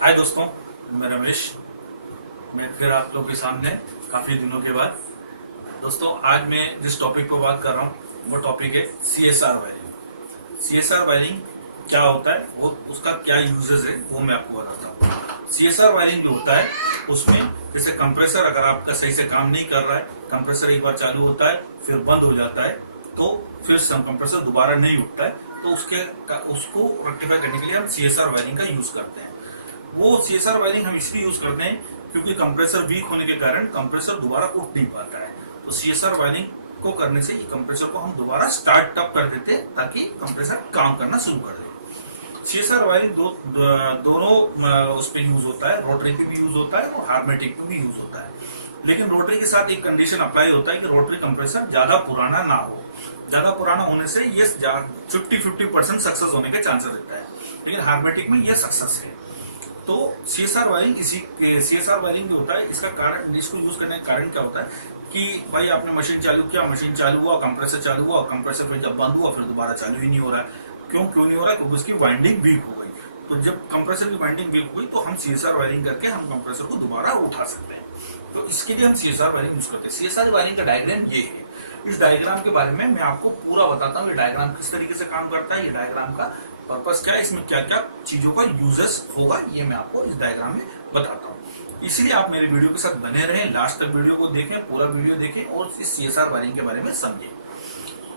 हाय दोस्तों, मैं रमेश। मैं फिर आप लोगों के सामने काफी दिनों के बाद। दोस्तों, आज मैं जिस टॉपिक पर बात कर रहा हूँ वो टॉपिक है सीएसआर वायरिंग। सीएसआर वायरिंग क्या होता है, वो उसका क्या यूजेस है, वो मैं आपको बताता हूँ। सीएसआर वायरिंग जो होता है उसमें जैसे कंप्रेसर अगर आपका सही से काम नहीं कर रहा है, कंप्रेसर एक बार चालू होता है फिर बंद हो जाता है, तो फिर कंप्रेसर दोबारा नहीं उठता है, तो उसको रेक्टिफाई करने के लिए हम सीएसआर वायरिंग का यूज करते हैं। वो सीएसआर वायरिंग हम इसलिए यूज करते हैं क्योंकि कंप्रेसर वीक होने के कारण कंप्रेसर दोबारा उठ नहीं पाता है। तो सीएसआर वायरिंग को करने से ये कंप्रेसर को हम दोबारा स्टार्ट अप कर देते हैं ताकि कंप्रेसर काम करना शुरू कर दे। सीएसआर वायरिंग दोनों उस पर यूज होता है, रोटरी पे भी यूज होता है और हार्मेटिक पे भी यूज होता है। लेकिन रोटरी के साथ एक कंडीशन अप्लाई होता है कि रोटरी कंप्रेसर ज्यादा पुराना ना हो। ज्यादा पुराना होने से ये 50% सक्सेस होने के चांसेस रहता है, लेकिन हार्मेटिक में ये सक्सेस है। तो सीएसआर वायरिंग जो होता है, इसका कारण, इसको यूज करने का कारण क्या होता है कि भाई आपने मशीन चालू किया, मशीन चालू हुआ, कंप्रेसर चालू हुआ, कंप्रेसर फिर जब बंद हुआ फिर दोबारा चालू ही नहीं हो रहा है। क्यों नहीं हो रहा है? क्योंकि उसकी वाइंडिंग वीक हो गई। तो जब कंप्रेसर की वाइंडिंग वीक हुई तो हम सीएसआर वायरिंग करके हम कंप्रेसर को दोबारा उठा सकते हैं। तो इसके लिए हम सीएसआर वायरिंग यूज करते हैं। सीएसआर वायरिंग का डायग्राम ये है। इस डायग्राम के बारे में मैं आपको पूरा बताता हूँ, ये डायग्राम किस तरीके से काम करता है, ये डायग्राम का पर्पस क्या है, इसमें क्या क्या चीजों का यूजेस होगा, ये मैं आपको इस डायग्राम में बताता हूँ। इसलिए आप मेरे वीडियो के साथ बने रहें, लास्ट तक वीडियो को देखें, पूरा वीडियो देखें और इस सीएसआर वायरिंग के बारे में समझें।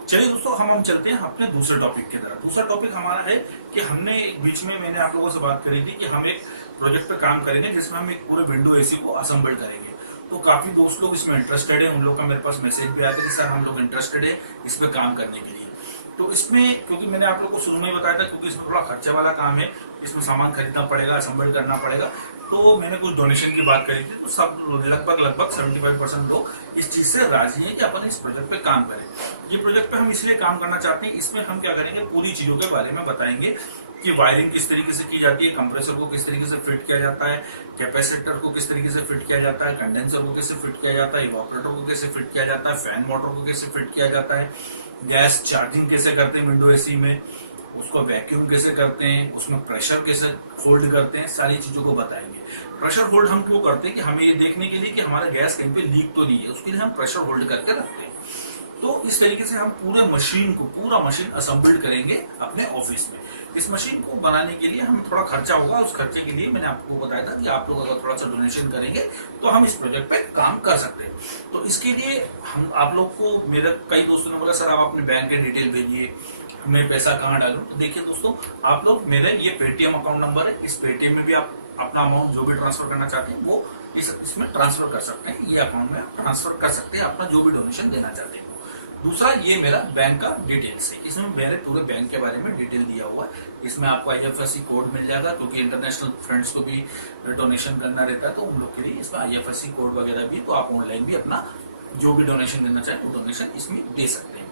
चलिए दोस्तों, हम चलते हैं अपने दूसरे टॉपिक की तरफ। दूसरा टॉपिक हमारा है कि हमने बीच में मैंने आप लोगों से बात करी थी कि हम एक प्रोजेक्ट पे काम करेंगे जिसमें हम एक पूरे विंडो एसी को असेंबल करेंगे। तो काफी दोस्त लोग इसमें इंटरेस्टेड है, उन लोग का मेरे पास मैसेज भी आया था कि सर हम लोग इंटरेस्टेड है इस पे काम करने के लिए। तो इसमें क्योंकि मैंने आप लोग को शुरू में ही बताया था, क्योंकि इसमें थोड़ा खर्चे वाला काम है, इसमें सामान खरीदना पड़ेगा, असेंबल करना पड़ेगा, तो मैंने कुछ डोनेशन की बात करी थी। तो सब लगभग 75% लोग इस चीज से राजी है कि अपन इस प्रोजेक्ट पे काम करें। ये प्रोजेक्ट पे हम इसलिए काम करना चाहते हैं, इसमें हम क्या करेंगे, पूरी चीजों के बारे में बताएंगे कि वायरिंग किस तरीके से की जाती है, कंप्रेसर को किस तरीके से फिट किया जाता है, कैपेसिटर को किस तरीके से फिट किया जाता है, कंडेंसर को कैसे फिट किया जाता है, इवापोरेटर को कैसे फिट किया जाता है, फैन मोटर को कैसे फिट किया जाता है, गैस चार्जिंग कैसे करते हैं विंडो एसी में, उसको वैक्यूम कैसे करते हैं, उसमें प्रेशर कैसे होल्ड करते हैं, सारी चीजों को बताएंगे। प्रेशर होल्ड हम क्यों करते हैं कि हमें ये देखने के लिए कि हमारा गैस कहीं पे लीक तो नहीं है, उसके लिए हम प्रेशर होल्ड करके रखते हैं। तो इस तरीके से हम पूरा मशीन असेंबल्ड करेंगे अपने ऑफिस में। इस मशीन को बनाने के लिए हमें थोड़ा खर्चा होगा, उस खर्चे के लिए मैंने आपको बताया था कि आप लोग अगर थोड़ा सा डोनेशन करेंगे तो हम इस प्रोजेक्ट पे काम कर सकते हैं। तो इसके लिए हम आप लोग को, मेरे कई दोस्तों ने बोला सर आप अपने बैंक के डिटेल भेजिए, मैं पैसा कहाँ डालूं। तो देखिए दोस्तों, आप लोग, मेरा ये पेटीएम अकाउंट नंबर है, इस पेटीएम में भी आप अपना अमाउंट जो भी ट्रांसफर करना चाहते हैं वो इसमें ट्रांसफर कर सकते हैं, ये अकाउंट में आप ट्रांसफर कर सकते हैं अपना जो भी डोनेशन देना चाहते हैं। दूसरा, ये मेरा बैंक का डिटेल्स है, इसमें मेरे पूरे बैंक के बारे में डिटेल दिया हुआ है। इसमें आपको आईएफएससी कोड मिल जाएगा, क्योंकि इंटरनेशनल फ्रेंड्स को भी डोनेशन करना रहता है, तो उन लोग के लिए इसमें आईएफएससी कोड वगैरह भी, तो आप ऑनलाइन भी अपना जो भी डोनेशन देना चाहें वो डोनेशन इसमें दे सकते हैं।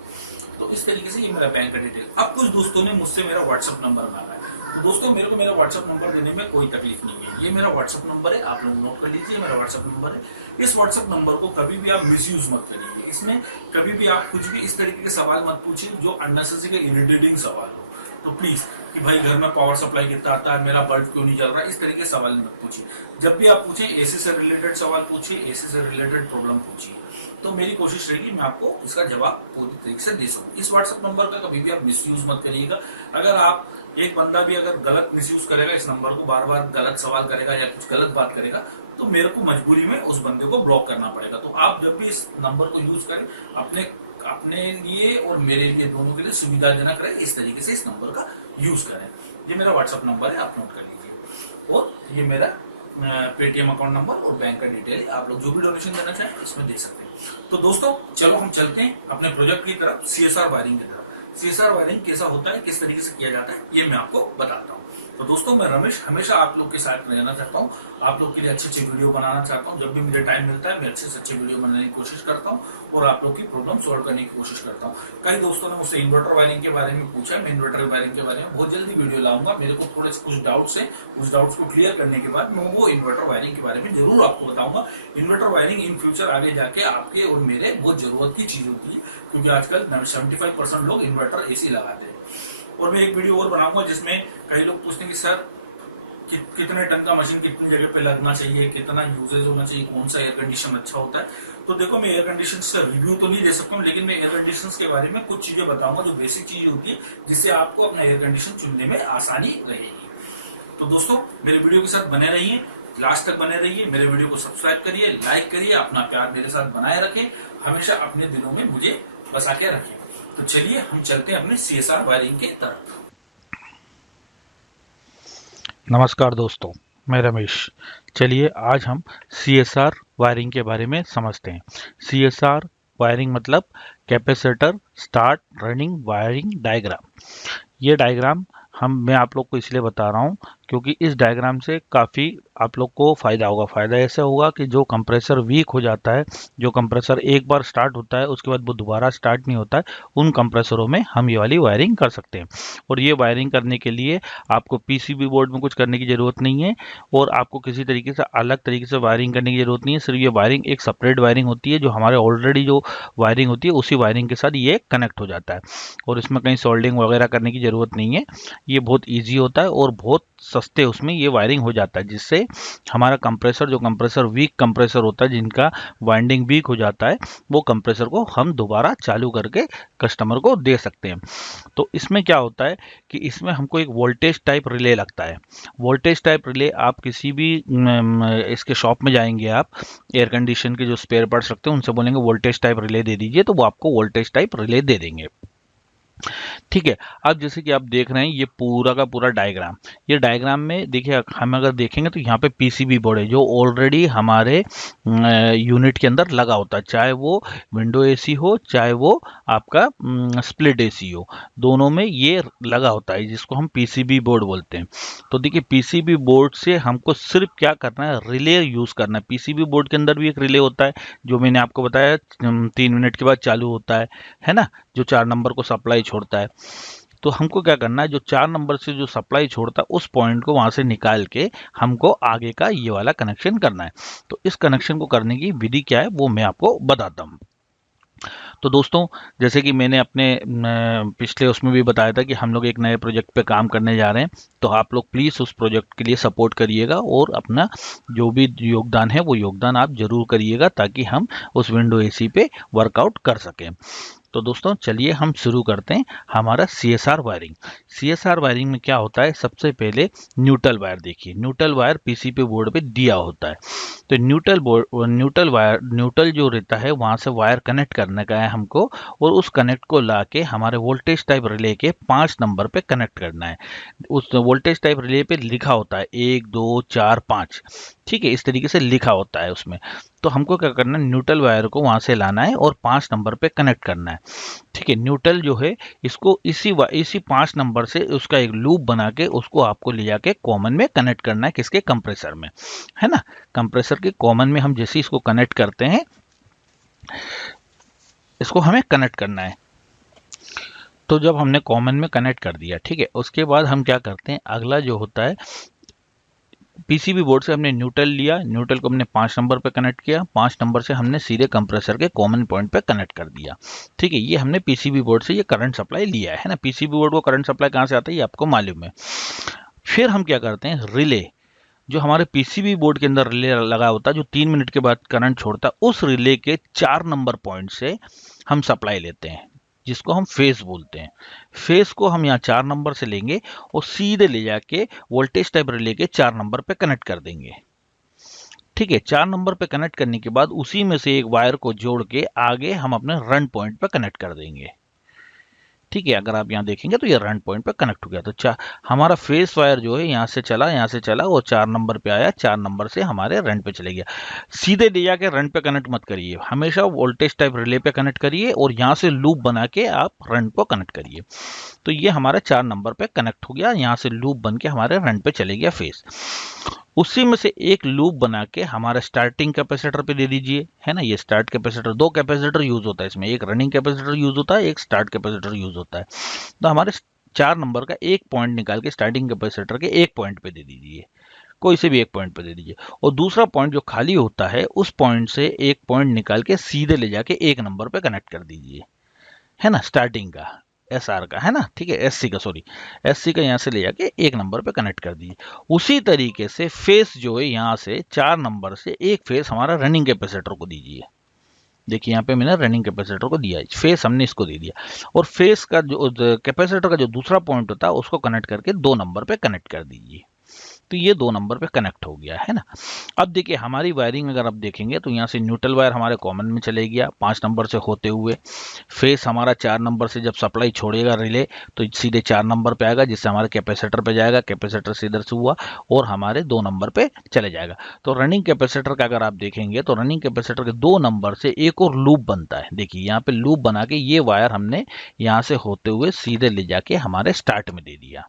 तो इस तरीके से ये मेरा बैंक का डिटेल। अब कुछ दोस्तों ने मुझसे मेरा व्हाट्सएप नंबर मांगा है। तो दोस्तों, मेरे को मेरा व्हाट्सएप नंबर देने में कोई तकलीफ नहीं है, ये मेरा व्हाट्सएप नंबर है, आप लोग नोट कर लीजिए, मेरा व्हाट्सएप नंबर है। इस व्हाट्सएप नंबर को कभी भी आप मिसयूज मत करिए, इसमें कभी भी आप कुछ भी इस तरीके के सवाल मत पूछिए जो अननेसेसरी इरिटेटिंग सवाल हो। तो प्लीज, कि भाई घर में पावर सप्लाई कितना आता है, मेरा बल्ब क्यों नहीं जल रहा है, इस तरीके के सवाल मत पूछिए। जब भी आप पूछे, एसी से रिलेटेड सवाल पूछिए, एसी से रिलेटेड प्रॉब्लम पूछिए, तो मेरी कोशिश रहेगी मैं आपको इसका जवाब पूरी तरीके से दे सकूं। इस व्हाट्सएप नंबर का कभी भी आप मिसयूज मत करिएगा। अगर आप, एक बंदा भी अगर गलत मिसयूज करेगा इस नंबर को, बार बार गलत सवाल करेगा या कुछ गलत बात करेगा, तो मेरे को मजबूरी में उस बंदे को ब्लॉक करना पड़ेगा। तो आप जब भी इस नंबर को यूज करें, अपने लिए और मेरे लिए, दोनों के लिए सुविधाजनक रहे, इस तरीके से इस नंबर का यूज करें। ये मेरा व्हाट्सएप नंबर है, आप नोट कर लीजिए। और ये मेरा पेटीएम अकाउंट नंबर और बैंक का डिटेल, आप लोग जो भी डोनेशन देना चाहें इसमें दे सकते हैं। तो दोस्तों, चलो हम चलते हैं अपने प्रोजेक्ट की तरफ, सीएसआर वायरिंग की तरफ। सीएसआर वायरिंग कैसा होता है, किस तरीके से किया जाता है, ये मैं आपको बताता हूँ। तो दोस्तों, मैं रमेश हमेशा आप लोग के साथ रहना चाहता हूँ, आप लोग के लिए अच्छे वीडियो बनाना चाहता हूँ। जब भी मुझे टाइम मिलता है मैं अच्छे से अच्छे वीडियो बनाने की कोशिश करता हूँ और आप लोग की प्रॉब्लम सॉल्व करने की कोशिश करता हूँ। कई दोस्तों ने मुझसे इन्वर्टर वायरिंग के बारे में पूछा है, मैं इन्वर्टर वायरिंग के बारे में बहुत जल्दी वीडियो लाऊंगा। मेरे को थोड़े कुछ डाउट्स है, उस डाउट्स को क्लियर करने के बाद मैं वो इन्वर्टर वायरिंग के बारे में जरूर आपको बताऊंगा। इन्वर्टर वायरिंग इन फ्यूचर आगे जाके आपके और मेरे बहुत जरूरत की चीज होती है, क्योंकि आजकल 75% लोग इन्वर्टर एसी लगाते हैं। और मैं एक वीडियो और बनाऊंगा जिसमें कई लोग पूछते हैं कि सर कितने टन का मशीन कितनी जगह पे लगना चाहिए, कितना यूजेज होना चाहिए, कौन सा एयर कंडीशन अच्छा होता है। तो देखो मैं एयर कंडीशन का रिव्यू तो नहीं दे सकता हूँ, लेकिन मैं एयर कंडीशन के बारे में कुछ चीजें बताऊंगा जो बेसिक चीज होती है, जिससे आपको अपना एयर कंडीशन चुनने में आसानी रहेगी। तो दोस्तों मेरे वीडियो के साथ बने रहिए, लास्ट तक बने रहिए, मेरे वीडियो को सब्सक्राइब करिए, लाइक करिए, अपना प्यार मेरे साथ बनाए रखें, हमेशा अपने दिलों में मुझे बसा के रखें। तो चलिए हम चलते हैं अपने CSR वायरिंग के तरफ। नमस्कार दोस्तों, मैं रमेश। चलिए आज हम CSR वायरिंग के बारे में समझते हैं। CSR वायरिंग मतलब capacitor start running wiring diagram. ये डायग्राम मैं आप लोग को इसलिए बता रहा हूँ क्योंकि इस डायग्राम से काफ़ी आप लोग को फ़ायदा होगा। फ़ायदा ऐसे होगा कि जो कंप्रेसर वीक हो जाता है, जो कंप्रेसर एक बार स्टार्ट होता है उसके बाद वो दोबारा स्टार्ट नहीं होता है, उन कंप्रेसरों में हम ये वाली वायरिंग कर सकते हैं। और ये वायरिंग करने के लिए आपको PCB बोर्ड में कुछ करने की ज़रूरत नहीं है और आपको किसी तरीके से अलग तरीके से वायरिंग करने की ज़रूरत नहीं है। सिर्फ ये वायरिंग एक सेपरेट वायरिंग होती है जो हमारे ऑलरेडी जो वायरिंग होती है उसी वायरिंग के साथ ये कनेक्ट हो जाता है और इसमें कहीं सोल्डिंग वगैरह करने की ज़रूरत नहीं है। ये बहुत ईजी होता है और बहुत सस्ते उसमें ये वायरिंग हो जाता है, जिससे हमारा कंप्रेसर जो कंप्रेसर वीक कंप्रेसर होता है, जिनका वाइंडिंग वीक हो जाता है, वो कंप्रेसर को हम दोबारा चालू करके कस्टमर को दे सकते हैं। तो इसमें क्या होता है कि इसमें हमको एक वोल्टेज टाइप रिले लगता है। वोल्टेज टाइप रिले आप किसी भी इसके शॉप में जाएंगे, आप एयर कंडीशन के जो स्पेयर पार्ट्स रखते हैं उनसे बोलेंगे वोल्टेज टाइप रिले दे दीजिए, तो वो आपको वोल्टेज टाइप रिले दे देंगे। ठीक है। अब जैसे कि आप देख रहे हैं ये पूरा का पूरा डायग्राम, ये डायग्राम में देखिए हम अगर देखेंगे तो यहाँ पे PCB बोर्ड है जो ऑलरेडी हमारे यूनिट के अंदर लगा होता है, चाहे वो विंडो AC हो चाहे वो आपका स्प्लिट AC हो, दोनों में ये लगा होता है जिसको हम PCB बोर्ड बोलते हैं। तो देखिए PCB बोर्ड से हमको सिर्फ क्या करना है, रिले यूज करना है। PCB बोर्ड के अंदर भी एक रिले होता है जो मैंने आपको बताया 3 मिनट के बाद चालू होता है ना, जो 4 नंबर को सप्लाई छोड़ता है। तो हमको क्या करना है, जो 4 नंबर से जो सप्लाई छोड़ता है उस पॉइंट को वहां से निकाल के हमको आगे का ये वाला कनेक्शन करना है। तो इस कनेक्शन को करने की विधि क्या है वो मैं आपको बताता हूँ। तो दोस्तों जैसे कि मैंने अपने पिछले उसमें भी बताया था कि हम लोग एक नए प्रोजेक्ट पे काम करने जा रहे हैं, तो आप लोग प्लीज़ उस प्रोजेक्ट के लिए सपोर्ट करिएगा और अपना जो भी योगदान है वो योगदान आप जरूर करिएगा ताकि हम उस विंडो AC पे वर्कआउट कर सकें। तो दोस्तों चलिए हम शुरू करते हैं हमारा CSR वायरिंग। CSR वायरिंग में क्या होता है, सबसे पहले न्यूट्रल वायर देखिए। न्यूट्रल वायर PCB बोर्ड पे दिया होता है, तो न्यूट्रल जो रहता है वहां से वायर कनेक्ट करने का है हमको, और उस कनेक्ट को लाके हमारे वोल्टेज टाइप रिले के 5 नंबर पे कनेक्ट करना है। उस वोल्टेज टाइप रिले पे लिखा होता है 1 2 4 5, ठीक है, इस तरीके से लिखा होता है उसमें। तो हमको क्या करना है, न्यूट्रल वायर को वहां से लाना है और 5 नंबर पे कनेक्ट करना है। ठीक है, न्यूट्रल जो है इसको इसी 5 नंबर से उसका एक लूप बना के उसको आपको ले जाके कॉमन में कनेक्ट करना है, किसके, कंप्रेसर में, है ना। कंप्रेसर के कॉमन में हम जैसे इसको कनेक्ट करते हैं, इसको हमें कनेक्ट करना है। तो जब हमने कॉमन में कनेक्ट कर दिया, ठीक है, उसके बाद हम क्या करते हैं, अगला जो होता है PCB बोर्ड से हमने न्यूट्रल लिया, न्यूट्रल को हमने 5 नंबर पे कनेक्ट किया, 5 नंबर से हमने सीधे कंप्रेसर के कॉमन पॉइंट पे कनेक्ट कर दिया। ठीक है, ये हमने PCB बोर्ड से ये करंट सप्लाई लिया है ना। PCB बोर्ड को करंट सप्लाई कहाँ से आता है ये आपको मालूम है। फिर हम क्या करते हैं, रिले, जो हमारे PCB बोर्ड के अंदर रिले लगा होता है जो 3 मिनट के बाद करंट छोड़ता है, उस रिले के 4 नंबर पॉइंट से हम सप्लाई लेते हैं, जिसको हम फेस बोलते हैं। फेस को हम यहाँ 4 नंबर से लेंगे और सीधे ले जाके वोल्टेज टाइप रिले के 4 नंबर पे कनेक्ट कर देंगे। ठीक है, 4 नंबर पे कनेक्ट करने के बाद उसी में से एक वायर को जोड़ के आगे हम अपने रन पॉइंट पे कनेक्ट कर देंगे। ठीक है, अगर आप यहाँ देखेंगे तो ये रन पॉइंट पे कनेक्ट हो गया। तो हमारा फेस वायर जो है यहाँ से चला और 4 नंबर पे आया, 4 नंबर से हमारे रन पे चले गया। सीधे ले जाके रन पे कनेक्ट मत करिए, हमेशा वोल्टेज टाइप रिले पे कनेक्ट करिए और यहाँ से लूप बना के आप रन को कनेक्ट करिए। तो ये हमारा 4 नंबर पे कनेक्ट हो गया, यहाँ से लूप बन के हमारे रन पे चले गया फेस। उसी में से एक लूप बना के हमारे स्टार्टिंग कैपेसिटर पे दे दीजिए, है ना। ये स्टार्ट कैपेसिटर, 2 कैपेसिटर यूज होता है इसमें, एक रनिंग कैपेसिटर यूज होता है, एक स्टार्ट कैपेसिटर यूज होता है। तो हमारे 4 नंबर का एक पॉइंट निकाल के स्टार्टिंग कैपेसिटर के एक पॉइंट पे दे दीजिए, कोई से भी एक पॉइंट पे दे दीजिए, और दूसरा पॉइंट जो खाली होता है उस पॉइंट से एक पॉइंट निकाल के सीधे ले जाके 1 नंबर पे कनेक्ट कर दीजिए, है ना, स्टार्टिंग का। SR का, है ना, ठीक है, SC का, सॉरी, SC का यहाँ से ले जाके 1 नंबर पे कनेक्ट कर दीजिए। उसी तरीके से फेस जो है यहाँ से 4 नंबर से एक फेस हमारा रनिंग कैपेसिटर को दीजिए। देखिए यहाँ पे मैंने रनिंग कैपेसिटर को दिया है, फेस हमने इसको दे दिया, और फेस का जो कैपेसिटर का जो दूसरा पॉइंट होता है उसको कनेक्ट करके 2 नंबर पे कनेक्ट कर दीजिए। तो ये 2 नंबर पे कनेक्ट हो गया, है ना। अब देखिए हमारी वायरिंग अगर आप देखेंगे तो यहाँ से न्यूट्रल वायर हमारे कॉमन में चले गया 5 नंबर से होते हुए, फेस हमारा 4 नंबर से जब सप्लाई छोड़ेगा रिले तो सीधे 4 नंबर पे आएगा, जिससे हमारे कैपेसिटर पे जाएगा, कैपेसिटर से इधर से हुआ और हमारे 2 नंबर पे चले जाएगा। तो रनिंग कैपेसिटर का अगर आप देखेंगे तो रनिंग कैपेसिटर के 2 नंबर से एक और लूप बनता है। देखिए यहाँ पे लूप बना के ये वायर हमने यहाँ से होते हुए सीधे ले जाके हमारे स्टार्ट में दे दिया।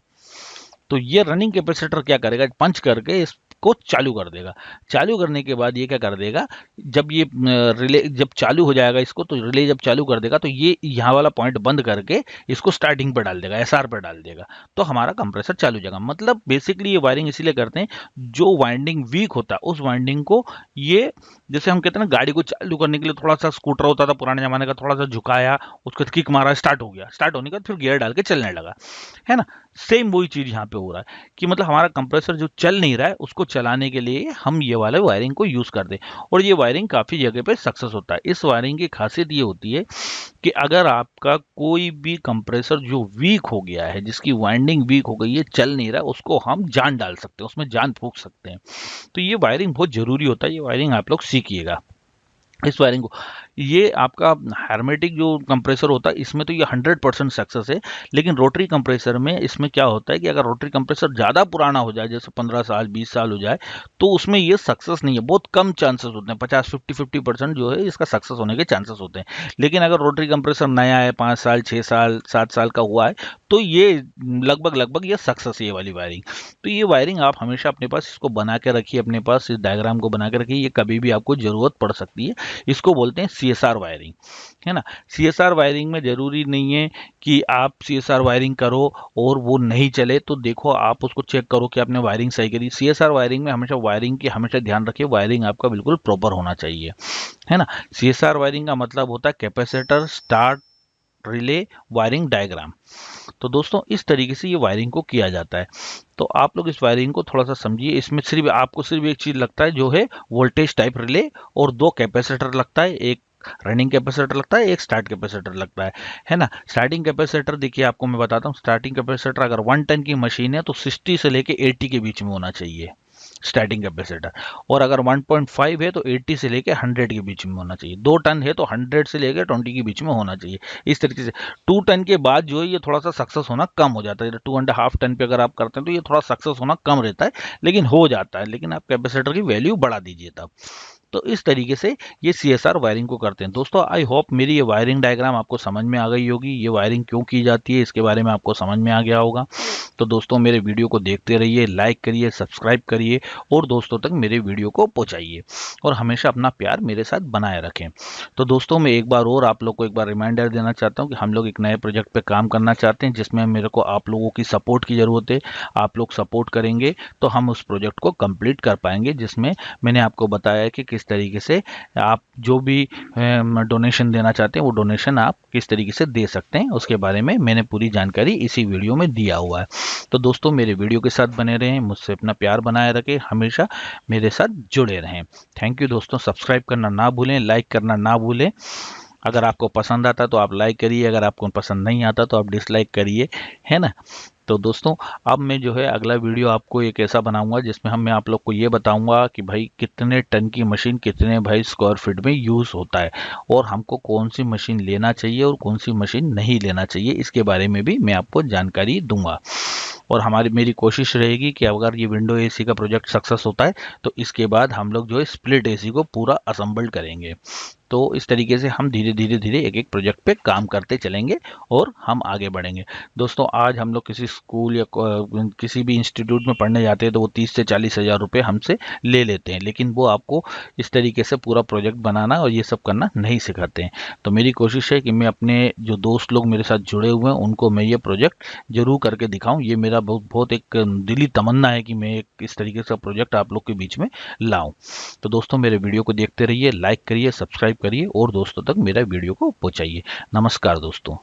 तो ये रनिंग कैपेसिटर क्या करेगा, पंच करके इसको चालू कर देगा। चालू करने के बाद ये क्या कर देगा, जब ये रिले जब चालू हो जाएगा इसको, तो रिले जब चालू कर देगा तो ये यहाँ वाला पॉइंट बंद करके इसको स्टार्टिंग पे डाल देगा, SR पे डाल देगा, तो हमारा कंप्रेसर चालू हो जाएगा। मतलब बेसिकली ये वायरिंग इसीलिए करते हैं, जो वाइंडिंग वीक होता है उस वाइंडिंग को ये, जैसे हम कहते हैं ना गाड़ी को चालू करने के लिए थोड़ा सा स्कूटर होता था पुराने जमाने का, थोड़ा सा झुकाया, उसको किक मारा, स्टार्ट हो गया, स्टार्ट होने के बाद फिर गियर डाल के चलने लगा, है ना। सेम वही चीज यहाँ पे हो रहा है कि मतलब हमारा कंप्रेसर जो चल नहीं रहा है उसको चलाने के लिए हम ये वाले वायरिंग को यूज कर दें, और ये वायरिंग काफी जगह पे सक्सेस होता है। इस वायरिंग की खासियत ये होती है कि अगर आपका कोई भी कंप्रेसर जो वीक हो गया है, जिसकी वाइंडिंग वीक हो गई है, चल नहीं रहा, उसको हम जान डाल सकते हैं, उसमें जान फूंक सकते हैं। तो ये वायरिंग बहुत जरूरी होता है, ये वायरिंग आप लोग सीखिएगा। इस वायरिंग को, ये आपका हेर्मेटिक जो कंप्रेसर होता है इसमें तो ये 100% सक्सेस है, लेकिन रोटरी कंप्रेसर में इसमें क्या होता है कि अगर रोटरी कंप्रेसर ज़्यादा पुराना हो जाए, जैसे 15 साल 20 साल हो जाए, तो उसमें ये सक्सेस नहीं है, बहुत कम चांसेस होते हैं, 50-50% जो है इसका सक्सेस होने के चांसेस होते हैं। लेकिन अगर रोटरी कंप्रेसर नया है, 5 साल 6 साल 7 साल का हुआ है, तो ये लगभग ये सक्सेस है ये वाली वायरिंग। तो ये वायरिंग आप हमेशा अपने पास इसको बना के रखिए, अपने पास इस डायग्राम को बना के रखिए, ये कभी भी आपको ज़रूरत पड़ सकती है। इसको बोलते हैं CSR वायरिंग, है ना। CSR वायरिंग में जरूरी नहीं है कि आप CSR वायरिंग करो और वो नहीं चले, तो देखो आप उसको चेक करो कि आपने वायरिंग सही करी। CSR वायरिंग में हमेशा वायरिंग की हमेशा ध्यान रखिए, वायरिंग आपका बिल्कुल प्रॉपर होना चाहिए, है ना। CSR वायरिंग का मतलब होता है capacitor start relay wiring diagram. तो दोस्तों इस तरीके से ये वायरिंग को किया जाता है। तो आप लोग इस वायरिंग को थोड़ा सा समझिए। इसमें सिर्फ आपको सिर्फ एक चीज लगता है जो है वोल्टेज टाइप रिले, और 2 कैपेसिटर लगता है, एक रनिंग कैपेसिटर लगता है, एक स्टार्ट कैपेसिटर लगता है ना। स्टार्टिंग कैपेसिटर देखिए आपको मैं बताता हूँ, स्टार्टिंग कैपेसिटर अगर 1 टन की मशीन है तो 60 से लेके 80 के बीच में होना चाहिए स्टार्टिंग कैपेसिटर, और अगर 1.5 है तो 80 से लेके 100 के बीच में होना चाहिए। 2 टन है तो 100 से लेके 20 के बीच में होना चाहिए। इस तरीके से 2 टन के बाद जो है ये थोड़ा सा सक्सेस होना कम हो जाता है। 2.5 टन पे अगर आप करते हैं तो ये थोड़ा सक्सेस होना कम रहता है, लेकिन हो जाता है, लेकिन आप कैपेसिटर की वैल्यू बढ़ा दीजिए तब। तो इस तरीके से ये CSR वायरिंग को करते हैं। दोस्तों आई होप मेरी ये वायरिंग डायग्राम आपको समझ में आ गई होगी, ये वायरिंग क्यों की जाती है इसके बारे में आपको समझ में आ गया होगा। तो दोस्तों मेरे वीडियो को देखते रहिए, लाइक करिए, सब्सक्राइब करिए और दोस्तों तक मेरे वीडियो को पहुंचाइए, और हमेशा अपना प्यार मेरे साथ बनाए रखें। तो दोस्तों मैं एक बार और आप लोग को एक बार रिमाइंडर देना चाहता हूँ कि हम लोग एक नए प्रोजेक्ट पे काम करना चाहते हैं, जिसमें मेरे को आप लोगों की सपोर्ट की ज़रूरत है। आप लोग सपोर्ट करेंगे तो हम उस प्रोजेक्ट को कंप्लीट कर पाएंगे, जिसमें मैंने आपको बताया कि किस तरीके से आप जो भी डोनेशन देना चाहते हैं वो डोनेशन आप किस तरीके से दे सकते हैं, उसके बारे में मैंने पूरी जानकारी इसी वीडियो में दिया हुआ है। तो दोस्तों मेरे वीडियो के साथ बने रहें, मुझसे अपना प्यार बनाए रखें, हमेशा मेरे साथ जुड़े रहें। थैंक यू दोस्तों। सब्सक्राइब करना ना भूलें, लाइक करना ना भूलें। अगर आपको पसंद आता तो आप लाइक करिए, अगर आपको पसंद नहीं आता तो आप डिसलाइक करिए, है ना। तो दोस्तों अब मैं जो है अगला वीडियो आपको एक ऐसा बनाऊंगा जिसमें मैं आप लोग को ये बताऊंगा कि भाई कितने टन की मशीन कितने भाई स्क्वायर फीट में यूज़ होता है, और हमको कौन सी मशीन लेना चाहिए और कौन सी मशीन नहीं लेना चाहिए, इसके बारे में भी मैं आपको जानकारी दूंगा। और मेरी कोशिश रहेगी कि अगर ये विंडो AC का प्रोजेक्ट सक्सेस होता है तो इसके बाद हम लोग जो है स्प्लिट AC को पूरा असेंबल करेंगे। तो इस तरीके से हम धीरे धीरे एक एक प्रोजेक्ट पे काम करते चलेंगे और हम आगे बढ़ेंगे। दोस्तों आज हम लोग किसी स्कूल या किसी भी इंस्टीट्यूट में पढ़ने जाते हैं तो वो 30 से 40 हज़ार रुपये हमसे ले लेते हैं, लेकिन वो आपको इस तरीके से पूरा प्रोजेक्ट बनाना और ये सब करना नहीं सिखाते हैं। तो मेरी कोशिश है कि मैं अपने जो दोस्त लोग मेरे साथ जुड़े हुए हैं उनको मैं ये प्रोजेक्ट जरूर करके दिखाऊं। ये मेरा बहुत एक दिली तमन्ना है कि मैं एक इस तरीके से प्रोजेक्ट आप लोग के बीच में लाऊं। तो दोस्तों मेरे वीडियो को देखते रहिए, लाइक करिए, सब्सक्राइब करिए और दोस्तों तक मेरा वीडियो को पहुंचाइए। नमस्कार दोस्तों।